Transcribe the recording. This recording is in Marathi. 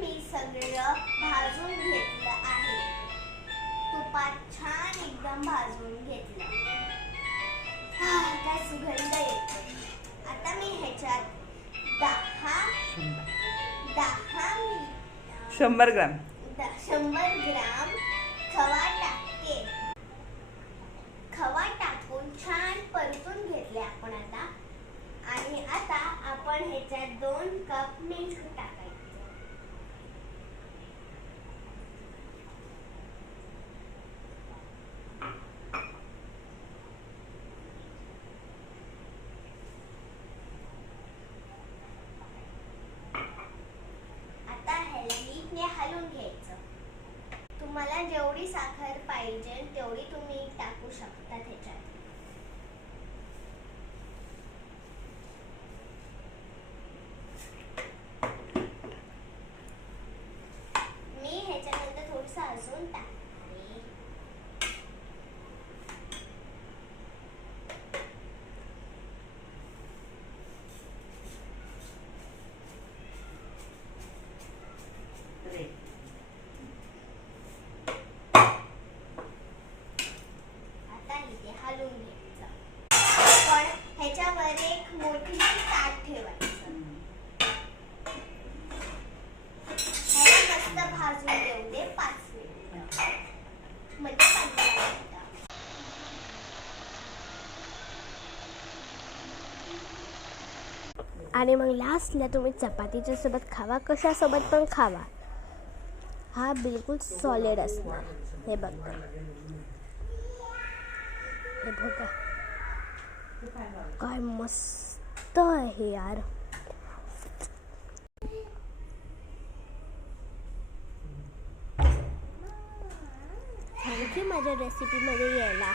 मी सगळं भाजून घेतलं आहे. तुपात छान एकदम भाजून घेतलं. काय सुगंध येतो. आता मी ह्याच्यात 100 ग्राम खवा टाकते. खवा टाकून छान परतून घेतले आपण आता. आणि आता आपण ह्याच्यात 2 कप मिल्क टाकायचं. हलवून घ्यायचं. तुम्हाला जेवढी साखर पाहिजे तेवढी तुम्ही टाकू शकता त्याच्यात. मी ह्याच्यानंतर थोडंसं अजून टाकते. हलवून घ्यायचं. पण ह्याच्यावर एक मोठी ताट ठेवायचं. ह्याला मस्त भाजून घेऊ दे 5 मिनिटं, म्हणजे 15 मिनिटं. आणि मग लास्टला तुम्ही चपातीच्या सोबत खावा, कशासोबत पण खावा. हा बिलकुल सॉलिड असणार. हे बघा, हे बघा काय मस्त आहे यार. थँक्यू माझ्या रेसिपीमध्ये यायला.